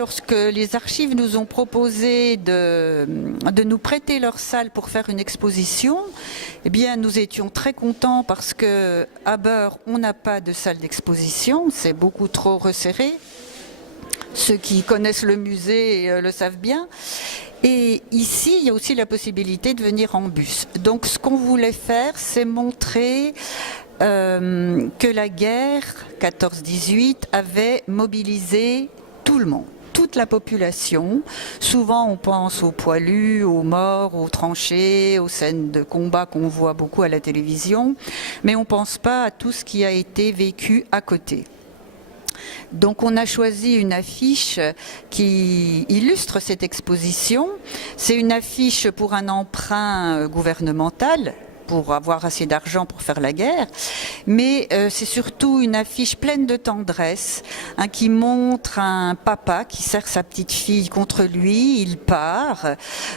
Lorsque les archives nous ont proposé de nous prêter leur salle pour faire une exposition, eh bien, nous étions très contents parce que à Beur, on n'a pas de salle d'exposition, c'est beaucoup trop resserré. Ceux qui connaissent le musée le savent bien. Et ici, il y a aussi la possibilité de venir en bus. Donc, ce qu'on voulait faire, c'est montrer que la guerre 14-18 avait mobilisé tout le monde. Toute la population. Souvent, on pense aux poilus, aux morts, aux tranchées, aux scènes de combat qu'on voit beaucoup à la télévision, mais on ne pense pas à tout ce qui a été vécu à côté. Donc on a choisi une affiche qui illustre cette exposition. C'est une affiche pour un emprunt gouvernemental, pour avoir assez d'argent pour faire la guerre, mais c'est surtout une affiche pleine de tendresse, qui montre un papa qui serre sa petite fille contre lui, il part,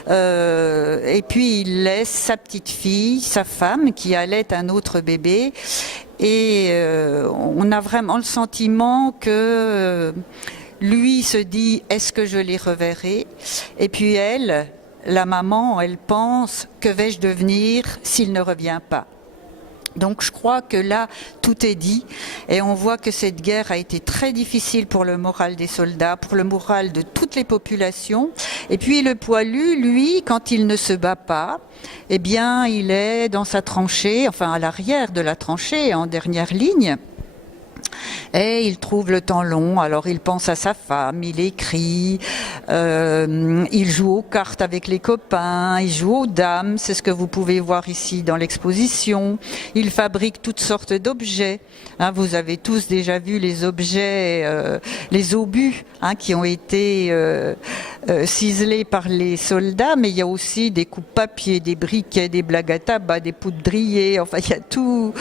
et puis il laisse sa petite fille, sa femme, qui allait un autre bébé, et on a vraiment le sentiment que lui se dit « est-ce que je les reverrai ?» et puis elle, la maman, elle pense « que vais-je devenir s'il ne revient pas ?» Donc je crois que là, tout est dit et on voit que cette guerre a été très difficile pour le moral des soldats, pour le moral de toutes les populations. Et puis le poilu, lui, quand il ne se bat pas, eh bien il est dans sa tranchée, enfin à l'arrière de la tranchée, en dernière ligne. Et il trouve le temps long, alors il pense à sa femme, il écrit, il joue aux cartes avec les copains, il joue aux dames, c'est ce que vous pouvez voir ici dans l'exposition. Il fabrique toutes sortes d'objets. Vous avez tous déjà vu les objets, les obus qui ont été ciselés par les soldats, mais il y a aussi des coupes-papier, des briquets, des blagues à tabac, des poudriers, enfin il y a tout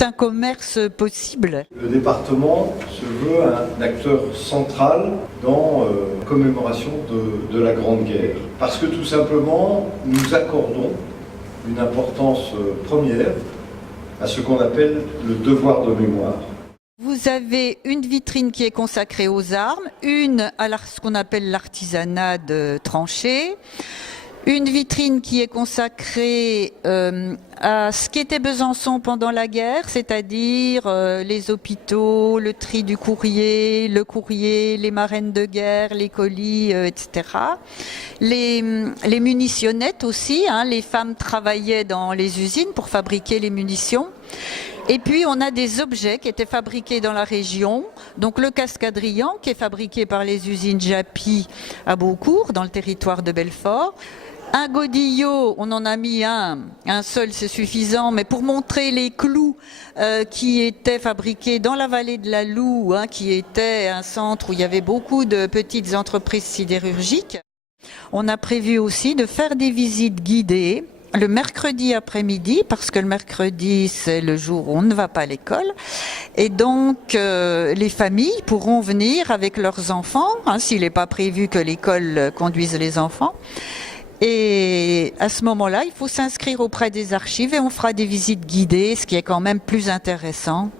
un commerce possible. Le département se veut un acteur central dans la commémoration de la Grande Guerre. Parce que tout simplement, nous accordons une importance première à ce qu'on appelle le devoir de mémoire. Vous avez une vitrine qui est consacrée aux armes, une à ce qu'on appelle l'artisanat de tranchées, une vitrine qui est consacrée à ce qu'était Besançon pendant la guerre, c'est-à-dire les hôpitaux, le tri du courrier, les marraines de guerre, les colis, etc. Les munitionnettes aussi, les femmes travaillaient dans les usines pour fabriquer les munitions. Et puis on a des objets qui étaient fabriqués dans la région, donc le cascadrillant qui est fabriqué par les usines Japy à Beaucourt, dans le territoire de Belfort. Un godillot, on en a mis un seul c'est suffisant, mais pour montrer les clous qui étaient fabriqués dans la vallée de la Loue, qui était un centre où il y avait beaucoup de petites entreprises sidérurgiques. On a prévu aussi de faire des visites guidées le mercredi après-midi, parce que le mercredi, c'est le jour où on ne va pas à l'école. Et donc, les familles pourront venir avec leurs enfants, s'il n'est pas prévu que l'école conduise les enfants. Et à ce moment-là, il faut s'inscrire auprès des archives et on fera des visites guidées, ce qui est quand même plus intéressant.